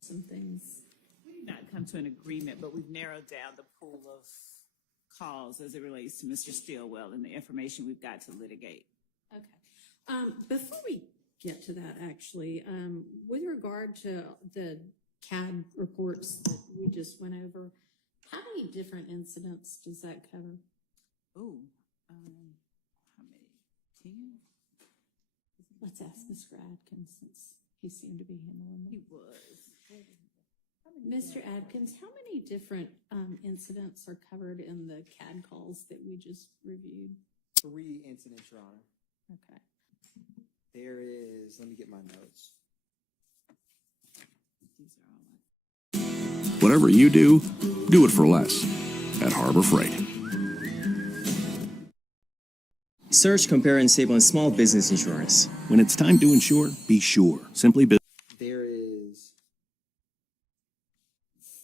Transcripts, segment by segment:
some things. We did not come to an agreement, but we've narrowed down the pool of calls as it relates to Mr. Stillwell and the information we've got to litigate. Okay. Before we get to that, actually, with regard to the CAD reports that we just went over, how many different incidents does that cover? Oh, how many? 10? Let's ask Mr. Adkins, since he seemed to be handling He it. was. Mr. Adkins, how many different incidents are covered in the CAD calls that we just reviewed? 3 incidents, Your Honor. Okay. There is, let me get my notes. These are all Whatever you do it for less at Harbor Freight. Search, compare, and save on small business insurance. When it's time to insure, be sure. Simply Business. There is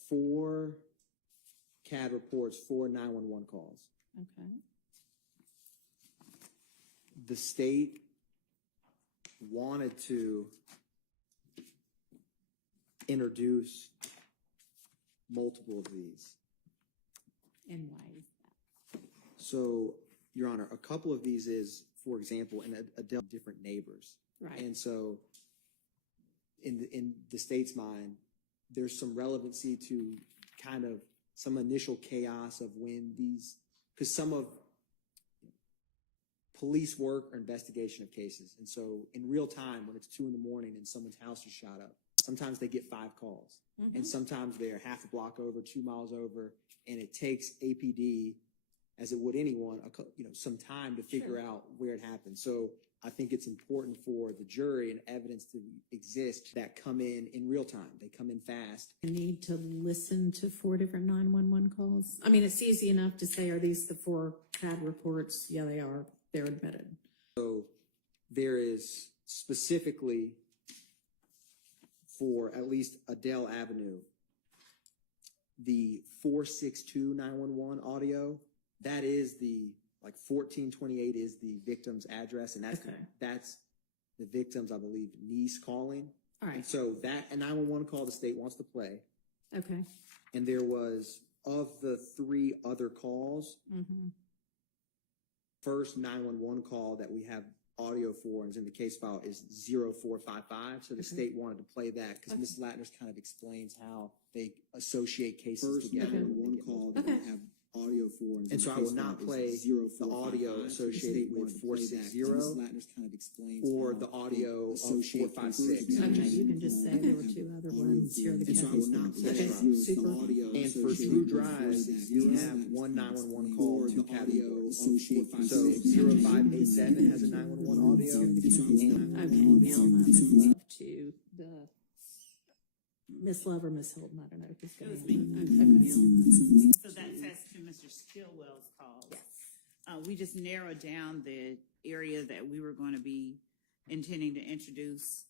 4 CAD reports, 4 911 calls. Okay. The state wanted to introduce multiple of these. And why is that? So, Your Honor, a couple of these is, for example, in a different neighbors. Right. And so, in the state's mind, there's some relevancy to kind of some initial chaos of when these, because some of police work or investigation of cases. And so in real time, when it's 2 a.m. and someone's house is shot up, sometimes they get 5 calls. Mm-hmm. And sometimes they're half a block over, 2 miles over, and it takes APD, as it would anyone, some time to figure out where it happened. So I think it's important for the jury and evidence to exist that come in real time. They come in fast. You need to listen to 4 different 911 calls. I mean, it's easy enough to say, are these the 4 CAD reports? Yeah, they are. They're admitted. So there is specifically for at least Adele Avenue, the 462 911 audio, that is the, 1428 is the victim's address, and that's the victim's, I believe, niece calling. All right. And so that a 911 call the state wants to play. Okay. And there was, of the 3 other calls, first 911 call that we have audio for and is in the case file is 0455. So the state wanted to play that because Ms. Latner's kind of explains how they associate cases together. 911 call that we have audio for. And so I will not play the audio associated with 460 or the audio of 456. Okay, you can just say there were 2 other ones. Here are the And so I will not play super. And for Drew Drive, we have 1 911 call, 2 categories. So 0587 has a 911 audio. Okay, now Miss Love to the Miss Love or Miss Hilton. I don't know who's going to be. So that's as to Mr. Stillwell's calls. Yes. We just narrowed down the area that we were going to be intending to introduce.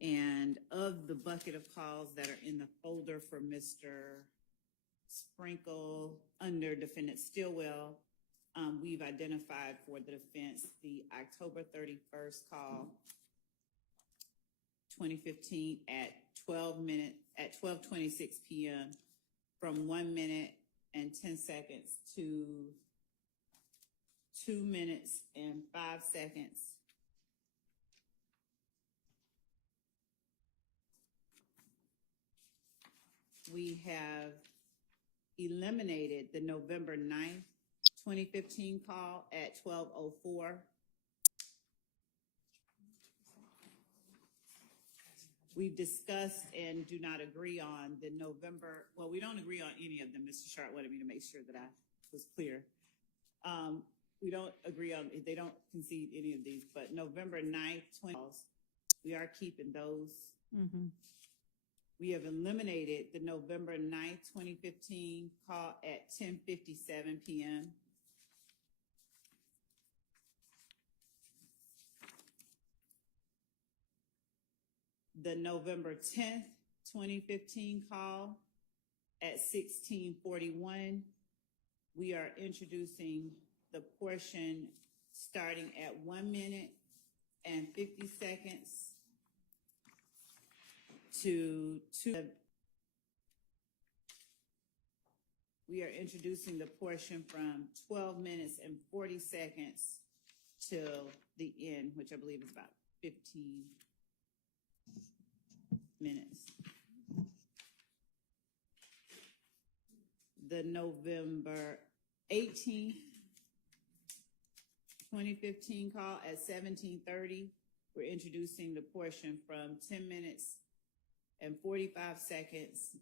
And of the bucket of calls that are in the folder for Mr. Sprinkle under defendant Stillwell, we've identified for the defense the October 31st call, 2015 at 12:26 p.m. from 1 minute and 10 seconds to 2 minutes and 5 seconds. We have eliminated the November 9th, 2015 call at 12:04. We've discussed and do not agree on the November, well, we don't agree on any of them. Mr. Sharp wanted me to make sure that I was clear. We don't agree on, they don't concede any of these, but November 9th, 20 calls, we are keeping those. We have eliminated the November 9th, 2015 call at 10:57 p.m. The November 10th, 2015 call at 16:41. We are introducing the portion starting at 1 minute and 50 seconds to we are introducing the portion from 12 minutes and 40 seconds till the end, which I believe is about 15 minutes. The November 18th, 2015 call at 17:30, we're introducing the portion from 10 minutes and 45 seconds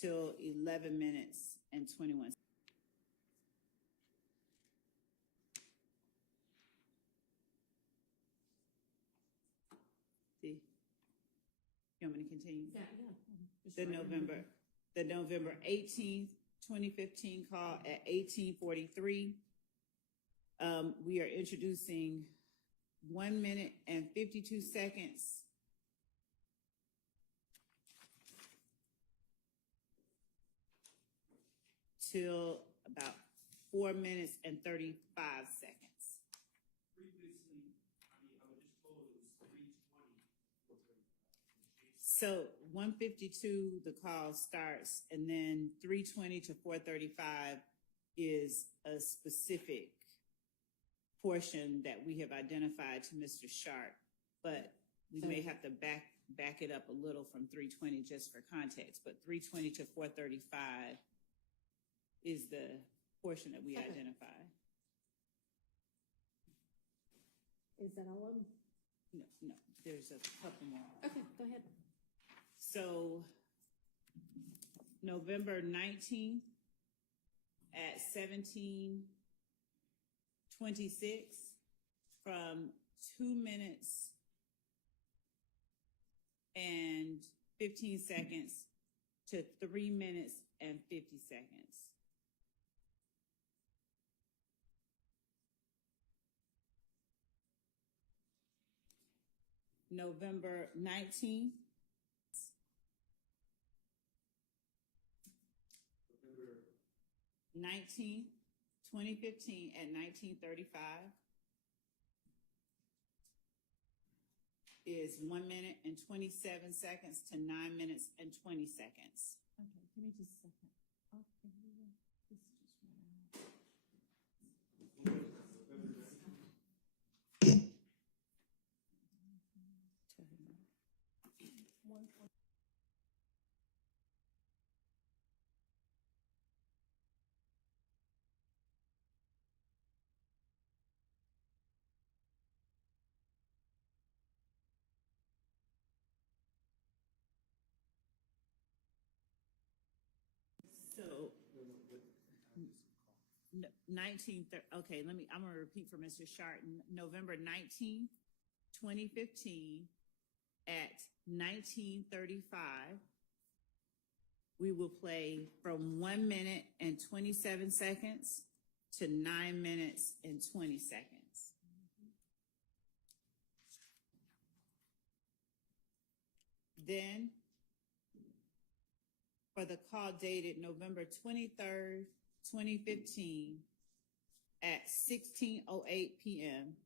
till 11 minutes and 21 seconds. See? You want me to continue? Yeah. The November 18th, 2015 call at 18:43. We are introducing 1 minute and 52 seconds till about 4 minutes and 35 seconds. So 1:52, the call starts, and then 3:20 to 4:35 is a specific portion that we have identified to Mr. Sharp, but we may have to back it up a little from 3:20 just for context, but 3:20 to 4:35 is the portion that we identified. Is that all of them? No, there's a couple more. Okay, go ahead. So November 19th at 17:26 from 2 minutes and 15 seconds to 3 minutes and 50 seconds. November 19th. 19th, 2015 at 19:35 is 1 minute and 27 seconds to 9 minutes and 20 seconds. Okay, give me just a second. Okay, this just went out. So, okay, I'm gonna repeat for Mr. Sharp. November 19th, 2015 at 19:35, we will play from 1 minute and 27 seconds to 9 minutes and 20 seconds. Then, for the call dated November 23rd, 2015 at 16:08 p.m.,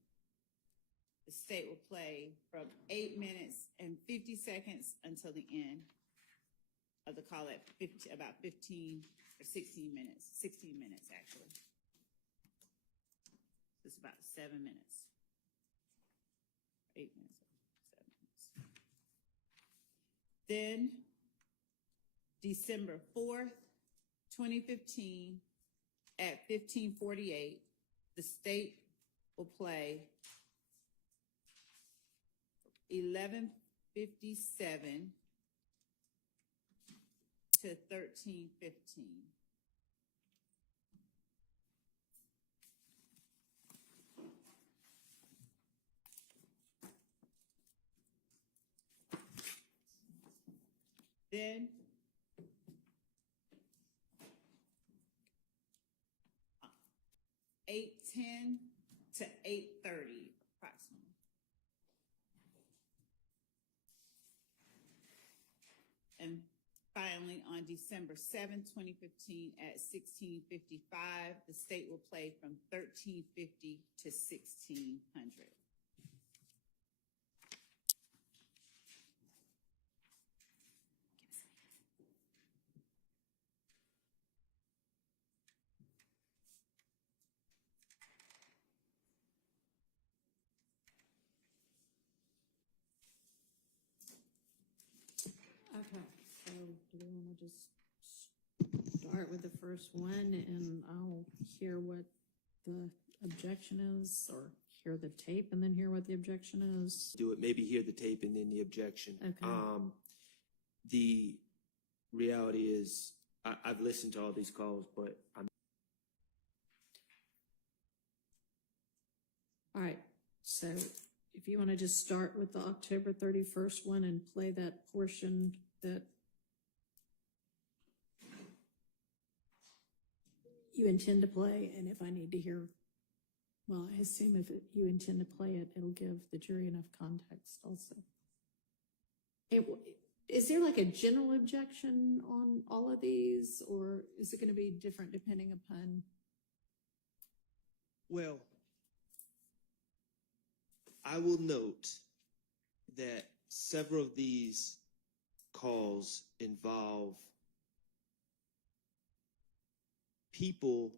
the state will play from 8 minutes and 50 seconds until the end of the call at about 15 or 16 minutes actually. It's about 7 minutes. 8 minutes, 7 minutes. Then December 4th, 2015 at 15:48, the state will play 11:57 to 13:15. Then 8:10 to 8:30 approximately. And finally, on December 7th, 2015 at 16:55, the state will play from 13:50 to 1600. do we want to just start with the first one and I'll hear what the objection is, or hear the tape and then hear what the objection is? Do it, maybe hear the tape and then the objection. Okay. The reality is, I've listened to all these calls, but All right, so if you want to just start with the October 31st one and play that portion that you intend to play, and if I need to hear, well, I assume if you intend to play it, it'll give the jury enough context also. Is there like a general objection on all of these, or is it going to be different depending upon? well, I will note that several of these calls involve people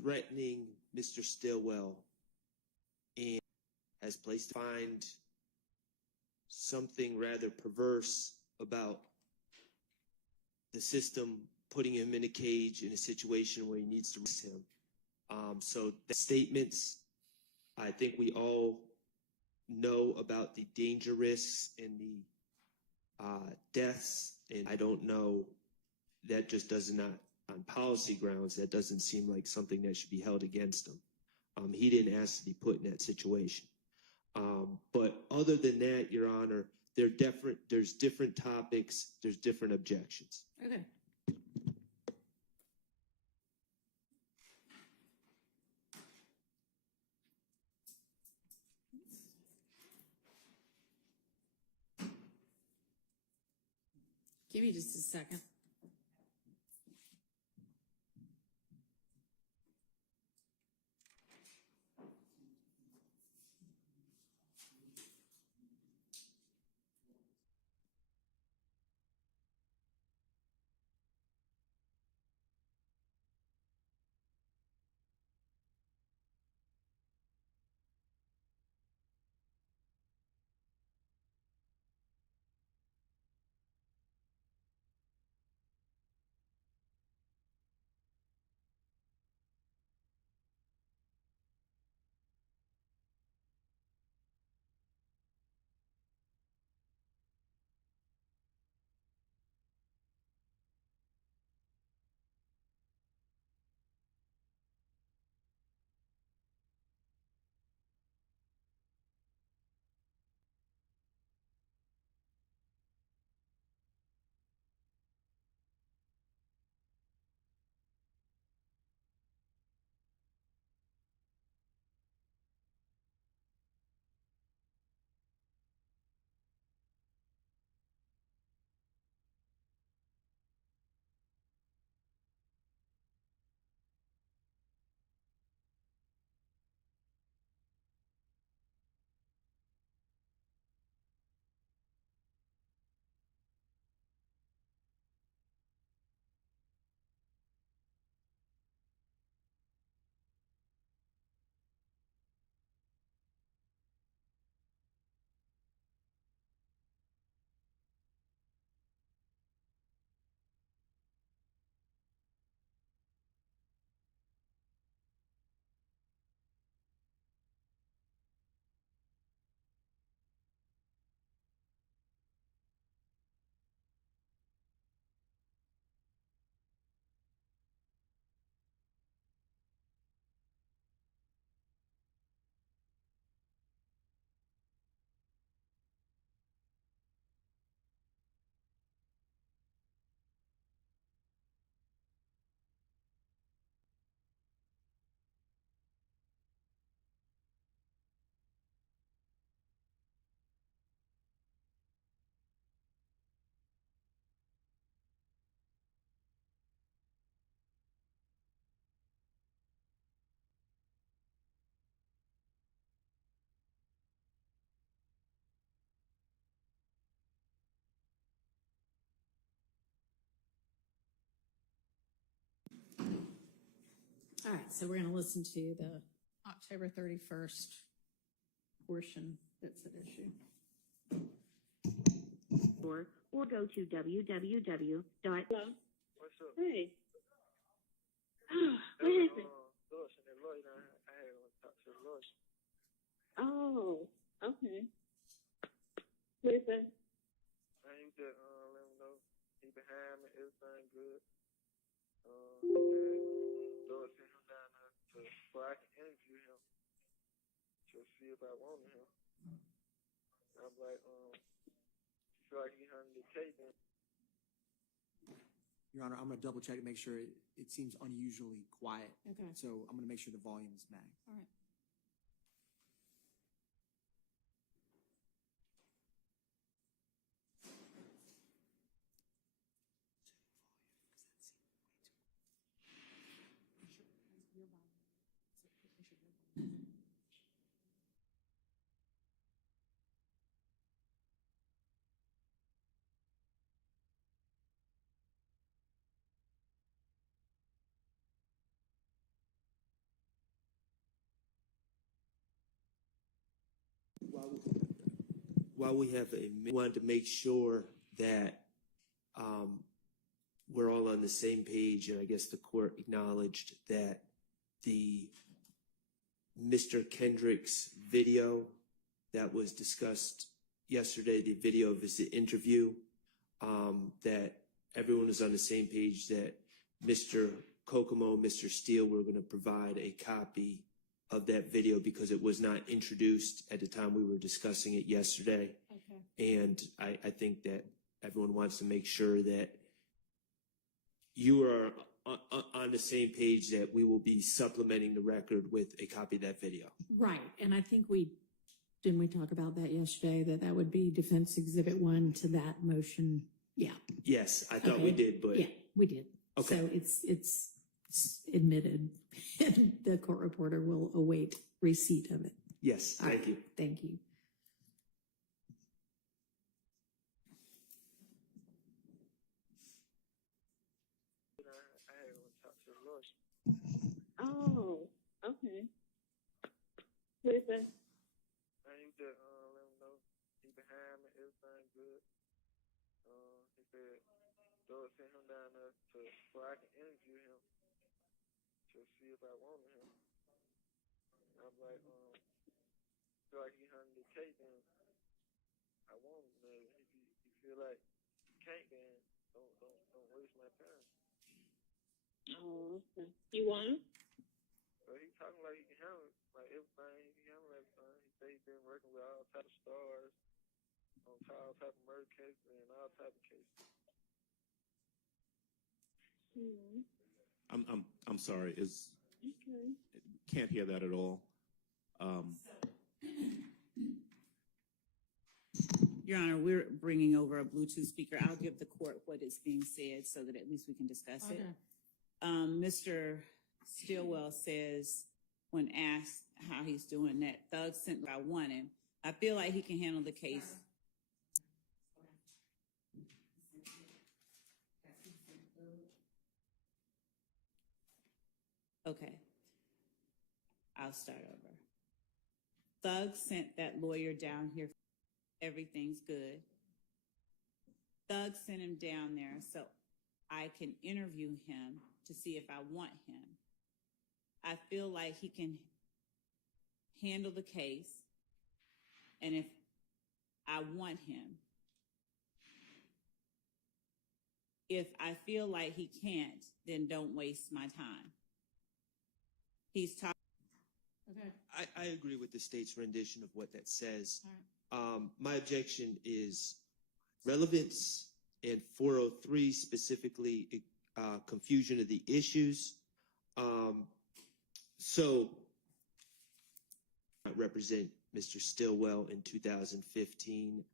threatening Mr. Stillwell and has placed find something rather perverse about the system putting him in a cage in a situation where he needs to release him. So the statements, I think we all know about the danger risks and the deaths, and I don't know, that just does not, on policy grounds, that doesn't seem like something that should be held against him. He didn't ask to be put in that situation. But other than that, Your Honor, there's different topics, there's different objections. Okay. Give me just a second. All right, so we're going to listen to the October 31st portion that's at issue. or go to www. Hello. What's up? Hey. What happened? Lois and that lawyer, I had to talk to the lawyer. Oh, okay. What is that? I ain't just let him know he behind me, everything good. He said Lois sent him down there so I can interview him to see if I wanted him. I'm like, feel like he handled the case. Your Honor, I'm gonna double check to make sure it seems unusually quiet. Okay. So I'm gonna make sure the volume is maxed. All right. While we have wanted to make sure that we're all on the same page, and I guess the court acknowledged that the Mr. Kendrick's video that was discussed yesterday, the video of his interview, that everyone is on the same page that Mr. Kokomo, Mr. Steele were going to provide a copy of that video because it was not introduced at the time we were discussing it yesterday. Okay. And I think that everyone wants to make sure that you are on the same page that we will be supplementing the record with a copy of that video. Right, and I think didn't we talk about that yesterday, that would be Defense Exhibit 1 to that motion? Yeah. Yes, I thought we did, but. Yeah, we did. Okay. So it's admitted, and the court reporter will await receipt of it. Yes, All thank right, you. Thank you. I had to talk to the lawyer. Oh, okay. What is that? I ain't just let him know he behind me, everything good. He said Lois sent him down there so I can interview him to see if I wanted him. I'm like, feel like he handled the case, and I want him. If you feel like you can't, then don't waste my time. Oh, okay. You want him? But he talking like he can handle like everything. He can handle everything. He say he been working with all type of stars on all type of murder cases and all type of cases. Hmm. I'm sorry. Okay. Can't hear that at all. Your Honor, we're bringing over a Bluetooth speaker. I'll give the court what is being said so that at least we can discuss it. Mr. Stillwell says, when asked how he's doing, that Thug sent I want him. I feel like he can handle the case. Okay. I'll start over. Thug sent that lawyer down here. Everything's good. Thug sent him down there so I can interview him to see if I want him. I feel like he can handle the case, and if I want him. If I feel like he can't, then don't waste my time. He's talking. Okay. I agree with the state's rendition of what that says. All right. My objection is relevance and 403 specifically confusion of the issues. So I represent Mr. Stillwell in 2015.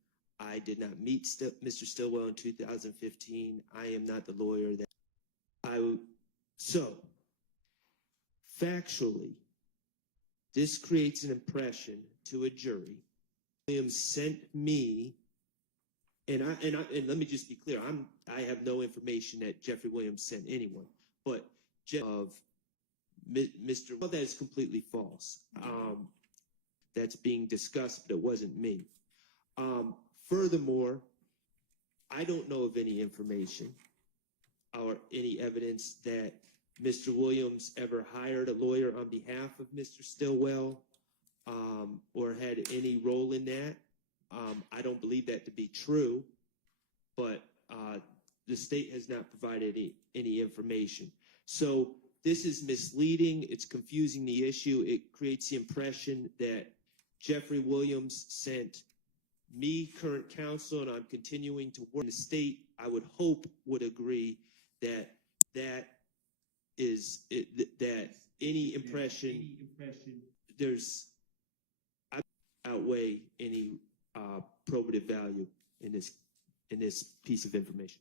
I did not meet Mr. Stillwell in 2015. I am not the lawyer that so factually, this creates an impression to a jury. Williams sent me, and let me just be clear. I have no information that Jeffrey Williams sent anyone, but of Mr. Well, that is completely false. That's being discussed, but it wasn't me. Furthermore, I don't know of any information or any evidence that Mr. Williams ever hired a lawyer on behalf of Mr. Stillwell, or had any role in that. I don't believe that to be true, but the state has not provided any information. So this is misleading. It's confusing the issue. It creates the impression that Jeffrey Williams sent me, current counsel, and I'm continuing to work in the state. I would hope would agree that that any impression there's outweigh any probative value in this piece of information.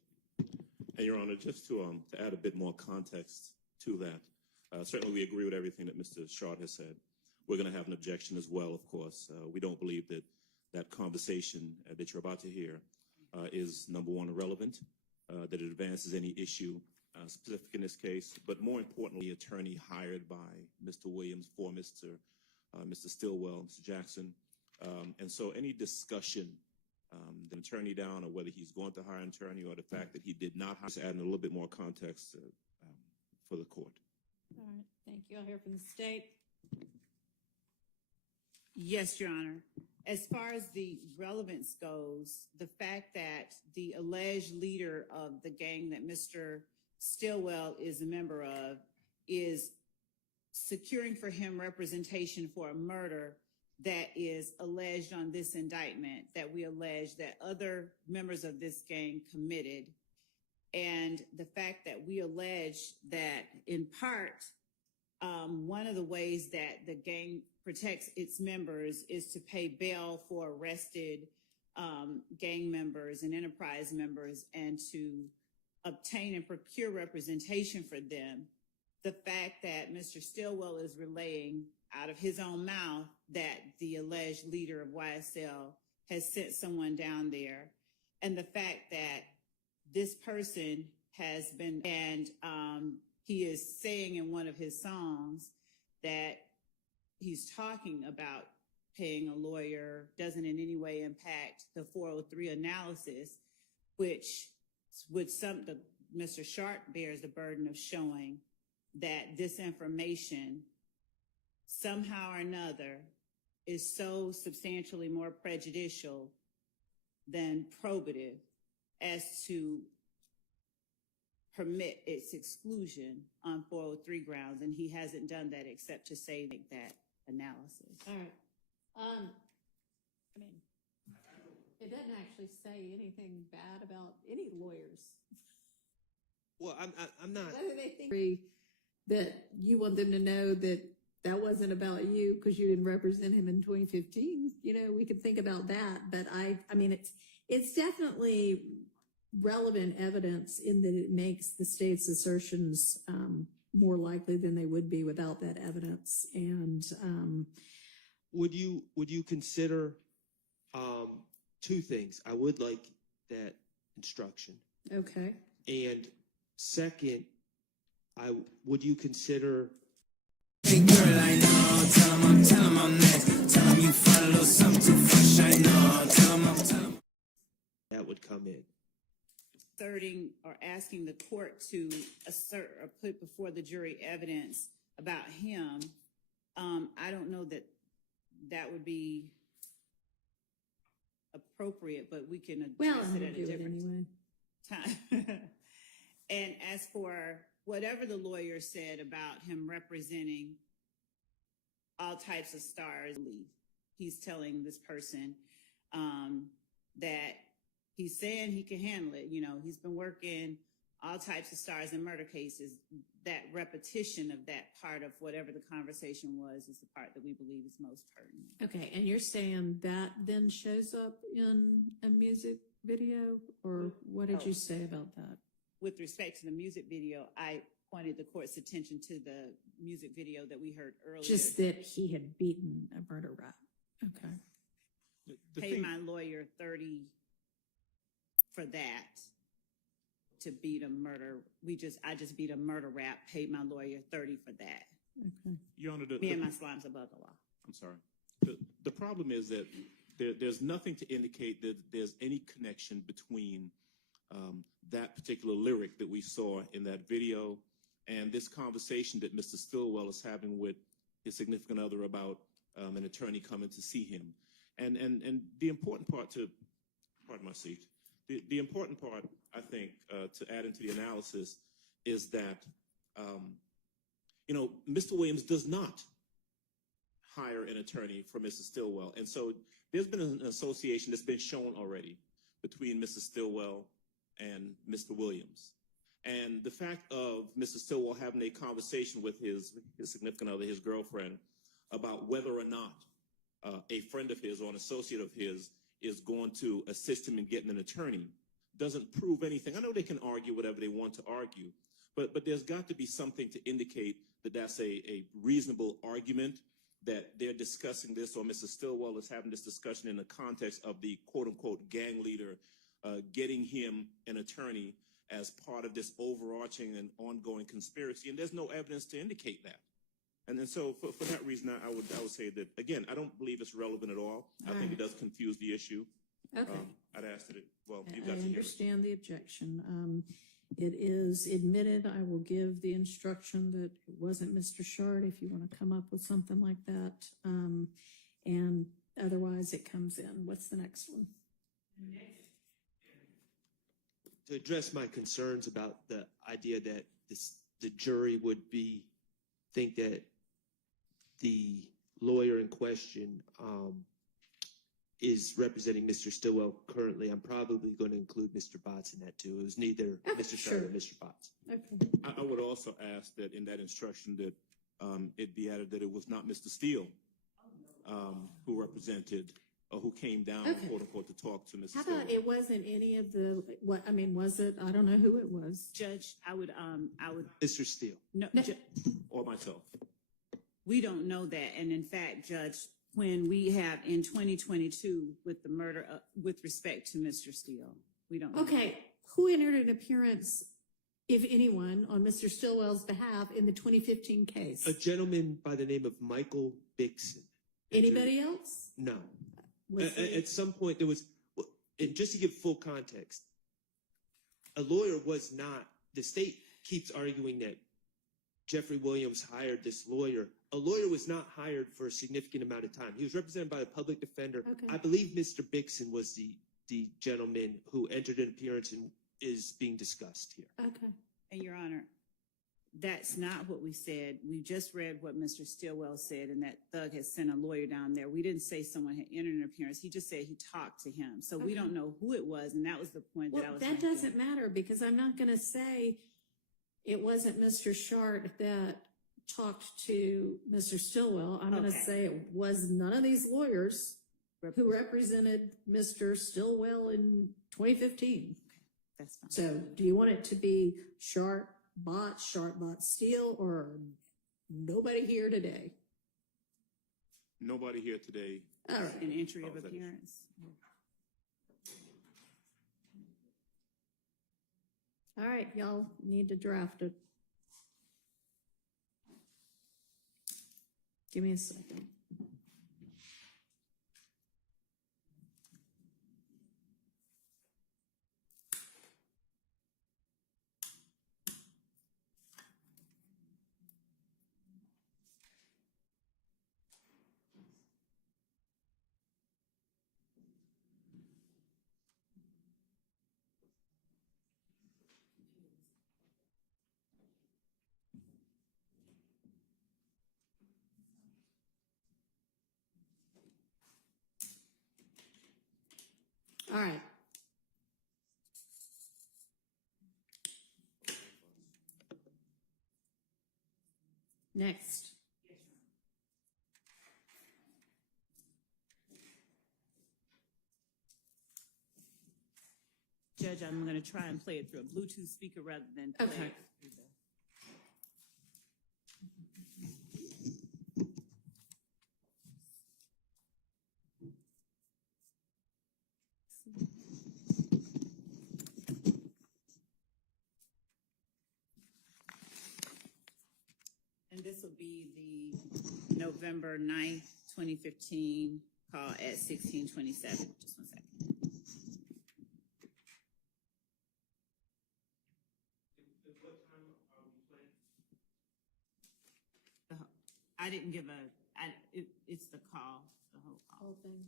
And Your Honor, just to add a bit more context to that, certainly we agree with everything that Mr. Short has said. We're going to have an objection as well, of course. We don't believe that that conversation that you're about to hear is, number one, irrelevant, that it advances any issue specific in this case, but more importantly, the attorney hired by Mr. Williams for Mr. Stillwell, Mr. Jackson. And so any discussion, the attorney down, or whether he's going to hire an attorney, or the fact that he did not hire, just adding a little bit more context for the court. All right, thank you. I'll hear from the state. Yes, Your Honor. As far as the relevance goes, the fact that the alleged leader of the gang that Mr. Stillwell is a member of is securing for him representation for a murder that is alleged on this indictment, that we allege that other members of this gang committed. And the fact that we allege that, in part, one of the ways that the gang protects its members is to pay bail for arrested gang members and enterprise members, and to obtain and procure representation for them. The fact that Mr. Stillwell is relaying out of his own mouth that the alleged leader of YSL has sent someone down there, and the fact that this person has been, and he is saying in one of his songs that he's talking about paying a lawyer doesn't in any way impact the 403 analysis, which would Mr. Sharp bears the burden of showing that this information somehow or another is so substantially more prejudicial than probative as to permit its exclusion on 403 grounds, and he hasn't done that except to say that analysis. All right. I mean, it doesn't actually say anything bad about any lawyers. Well, I'm not. Whether they think that you want them to know that that wasn't about you because you didn't represent him in 2015, we could think about that. But I mean, it's definitely relevant evidence in that it makes the state's assertions more likely than they would be without that evidence. And would you consider two things? I would like that instruction. Okay. And second, would you consider? Hey girl, I know. Tell him I'm next. Tell him you find a little something too fresh. I know. Tell him. That would come in. Asserting or asking the court to assert or put before the jury evidence about him, I don't know that that would be appropriate, but we can address it at a different time. And as for whatever the lawyer said about him representing all types of stars, he's telling this person that he's saying he can handle it. He's been working all types of stars in murder cases. That repetition of that part of whatever the conversation was is the part that we believe is most pertinent. Okay, and you're saying that then shows up in a music video, or what did you say about that? With respect to the music video, I pointed the court's attention to the music video that we heard earlier. Just that he had beaten a murder rap. Okay. Pay my lawyer $30 for that to beat a murder. I just beat a murder rap, paid my lawyer $30 for that. Okay. Your Honor, Me and my slimes above the law. I'm sorry. The problem is that there's nothing to indicate that there's any connection between that particular lyric that we saw in that video and this conversation that Mr. Stillwell is having with his significant other about an attorney coming to see him. And the important part to, pardon my seat, the important part, I think, to add into the analysis is that, Mr. Williams does not hire an attorney for Mrs. Stillwell. And so there's been an association that's been shown already between Mrs. Stillwell and Mr. Williams. And the fact of Mr. Stillwell having a conversation with his significant other, his girlfriend, about whether or not a friend of his or an associate of his is going to assist him in getting an attorney doesn't prove anything. I know they can argue whatever they want to argue, but there's got to be something to indicate that that's a reasonable argument that they're discussing this, or Mr. Stillwell is having this discussion in the context of the quote-unquote gang leader getting him an attorney as part of this overarching and ongoing conspiracy, and there's no evidence to indicate that. And then so for that reason, I would say that, again, I don't believe it's relevant at all. I think it does confuse the issue. Okay. I'd ask that you've I got to hear it. understand the objection. It is admitted. I will give the instruction that it wasn't Mr. Shard if you want to come up with something like that. And otherwise it comes in. What's the next one? To address my concerns about the idea that the jury would think that the lawyer in question is representing Mr. Stillwell currently, I'm probably going to include Mr. Botts in that too. It was neither Mr. Shard or Mr. Botts. Okay. I would also ask that in that instruction that it be added that it was not Mr. Steele who represented or who came down, quote unquote, to talk to Mr. How Stillwell. about it wasn't any of the, was it? I don't know who it was. Judge, I would. Mr. Steele. No, Or myself. we don't know that. And in fact, Judge, when we have in 2022 with the murder, with respect to Mr. Steele, we don't know. Okay. Who entered an appearance, if anyone, on Mr. Stillwell's behalf in the 2015 case? A gentleman by the name of Michael Bixon. Anybody else? No. Was At some point there was, and just to give full context, a lawyer was not, the state keeps arguing that Jeffrey Williams hired this lawyer. A lawyer was not hired for a significant amount of time. He was represented by a public defender. Okay. I believe Mr. Bixon was the gentleman who entered an appearance and is being discussed here. Okay. And Your Honor, that's not what we said. We just read what Mr. Stillwell said, and that thug has sent a lawyer down there. We didn't say someone had entered an appearance. He just said he talked to him. So we don't know who it was, and that was the point Well, that I was that making. doesn't matter because I'm not going to say it wasn't Mr. Shard that talked to Mr. Stillwell. I'm going to say it was none of these lawyers who represented Mr. Stillwell in 2015. That's fine. So do you want it to be Sharp Bot Steele, or nobody here today? Nobody here today. All right. An entry of appearance. All right, y'all need to draft it. Give me a second. All right. Next. Judge, I'm going to try and play it through a Bluetooth speaker rather than play Okay. it through the... And this will be the November 9th, 2015 call at 1627. Just one second. didn't give it's the call, the whole call. Whole thing.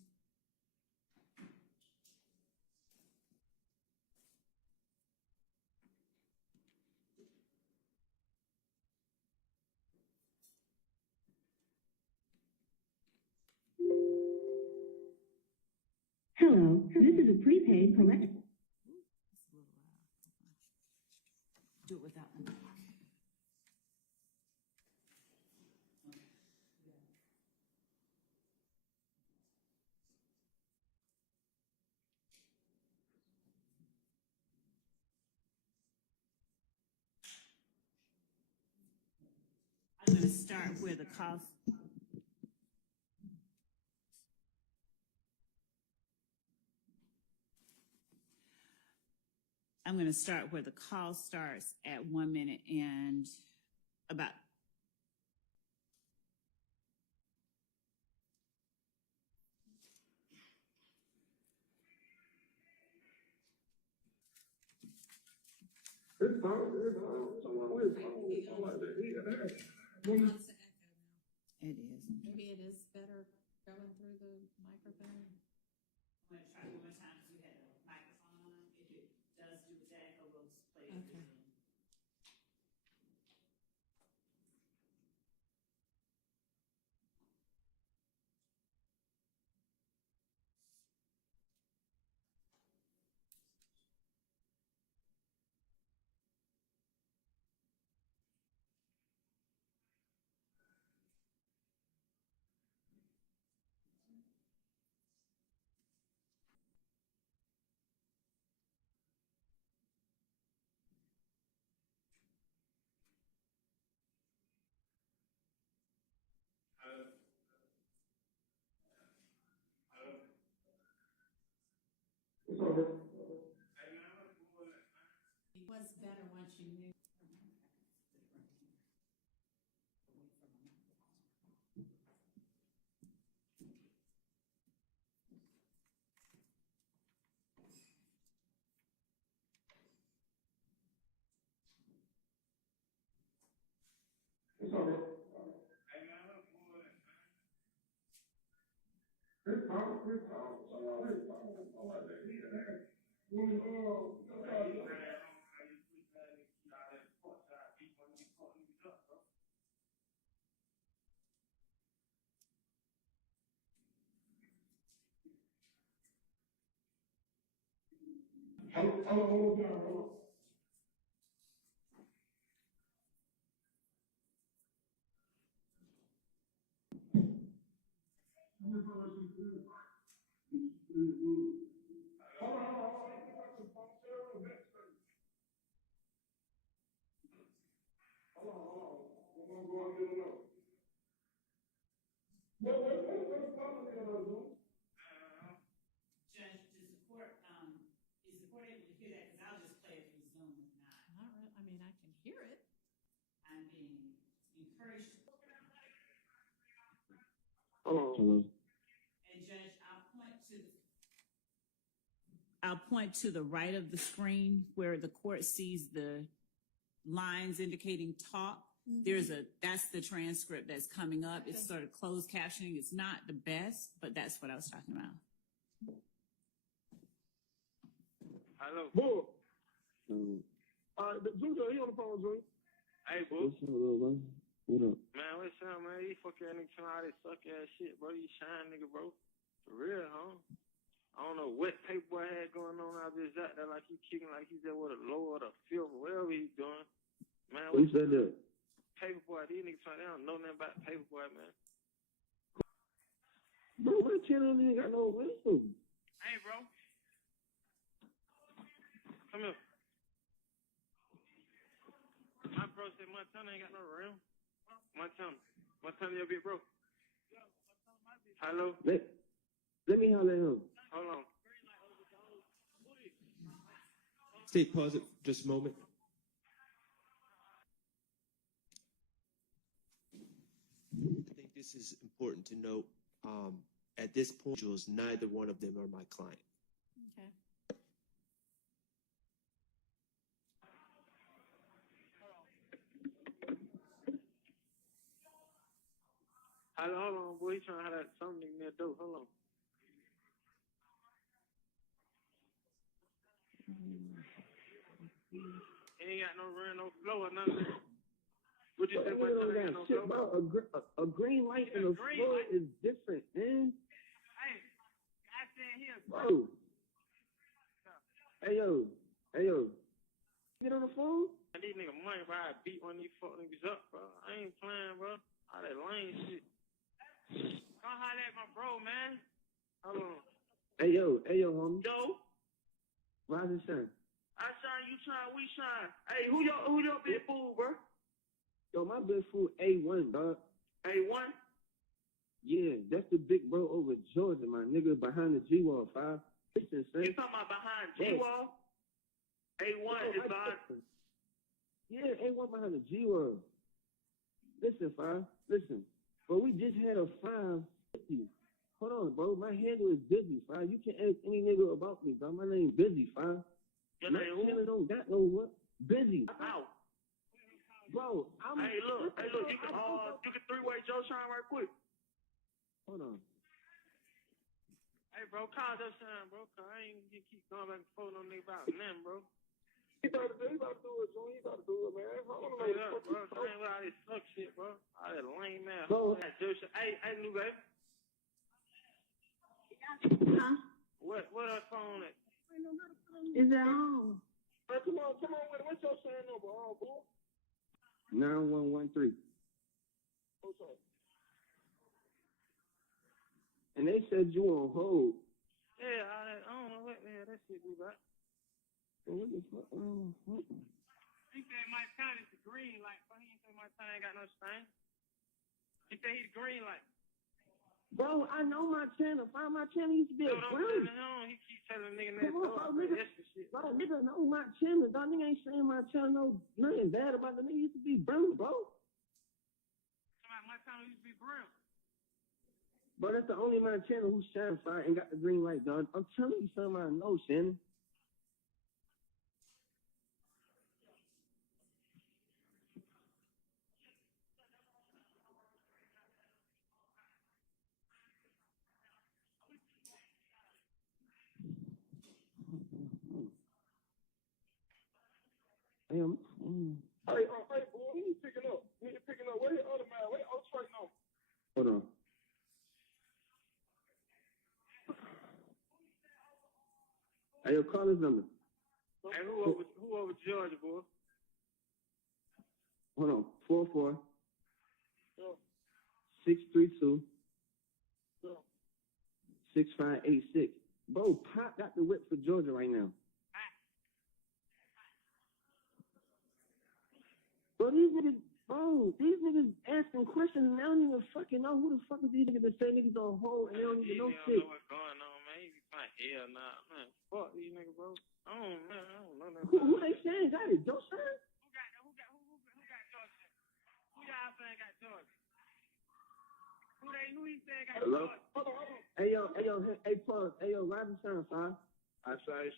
Hello, this is a prepaid collect. It's a little do it without them. I'm going to start where the call. I'm going to start where the call starts at 1 minute and about. It is. Maybe it is better going through the microphone. I'm going to try one more time because you had the microphone on. If it does do that, I will play it. Okay. It was better once you knew. Judge, does the court, is the court able to hear that? Because I'll just play it through Zoom if not. Not really. I mean, I can hear it. I'm being encouraged. Hello. And Judge, I'll point to the right of the screen where the court sees the lines indicating talk. That's the transcript that's coming up. It's sort of closed captioning. It's not the best, but that's what I was talking about. Hello. Boy. Junior, he on the phone, Junior. Hey, boo. What up? Man, what's up, man? You fuck ass nigga trying all this suck ass shit, bro. You shine, nigga, bro. For real, huh? I don't know what paperboy had going on out there like he kicking like he's there with a lower or the film, whatever he's doing. Man, what you said that? Paperboy, these niggas trying, they don't know nothing about paperboy, man. Bro, what channel nigga got no wisdom? Hey, bro. Come here. My bro said Montana ain't got no rim. Montana your big bro. Hello? Let me holler at him. Hold on. Stay pause it just a moment. I think this is important to note. At this point, Jules, neither one of them are my client. Okay. Hold on, boy. He trying to have that something in there, dope. Hold on. He ain't got no run, no flow or nothing. What you think? No shit, bro. A green light and a floor is different, man. Hey, I said here, bro. Hey yo. Get on the phone. These niggas money, bro. I beat one of these fuck niggas up, bro. I ain't playing, bro. All that lame shit. Come holler at my bro, man. Hold on. Hey yo, homie. Yo. Rise and shine. I shine, you shine, we shine. Hey, who your big fool, bro? Yo, my big fool A1, dog. A1? Yeah, that's the big bro over Georgia, my nigga, behind the G-Wall, 5. Listen, son. You talking about behind G-Wall? A1 is behind. Yeah, A1 behind the G-Wall. Listen, 5. Listen. Bro, we just had a 550. Hold on, bro. My handle is Busy, 5. You can ask any nigga about me, bro. My name Busy, 5. Your My name who? channel don't got no what? Busy. How? Bro, Hey, look, you can three-way Joe Shine right quick. Hold on. Hey, bro, call Joe Shine, bro, cause I ain't gonna keep going back and forth on nigga about nothing, bro. He about to do it, Joe. He about to do it, man. Straight up, bro. I ain't with all this suck shit, bro. All that lame ass. Bro. Hey, new baby. Huh? What that phone at? Is it on? Hey, come on with it. What's your Shine number, boy? 9113. What's up? And they said you on hold. Yeah, I don't know what the hell that shit be about. What the fuck? He said my time is the green light, but he ain't say my time ain't got no stain. He said he the green light. Bro, I know my channel. Find my channel used to be a brown. He keep telling nigga that shit. Bro, nigga know my channel. Dog, nigga ain't saying my channel nothing bad about the nigga used to be brown, bro. My channel used to be brown. Bro, that's the only my channel who shine fire and got the green light, dog. I'm telling you something I know, Shannon. Hey, boy, he ain't picking up. Where the other man? Where the Trey number? Hold on. Hey, yo, call his number. Hey, who over Georgia, boy? Hold on. 44 Yeah. 632 Yeah. 6586. Bro, Pop got the whip for Georgia right now. These niggas asking questions and they don't even fucking know who the fuck is these niggas that say niggas on hold and they don't even know shit. Know what's going on, man. You be like, hell nah, man. Fuck these niggas, bro. I don't know nothing. Who they saying got it? Joe Shine? Who got Georgia? Who y'all saying got Georgia? Who he said got Hello? Georgia? Hold on. Hey, Paul. Hey, yo, Robin Shine, 5. I say,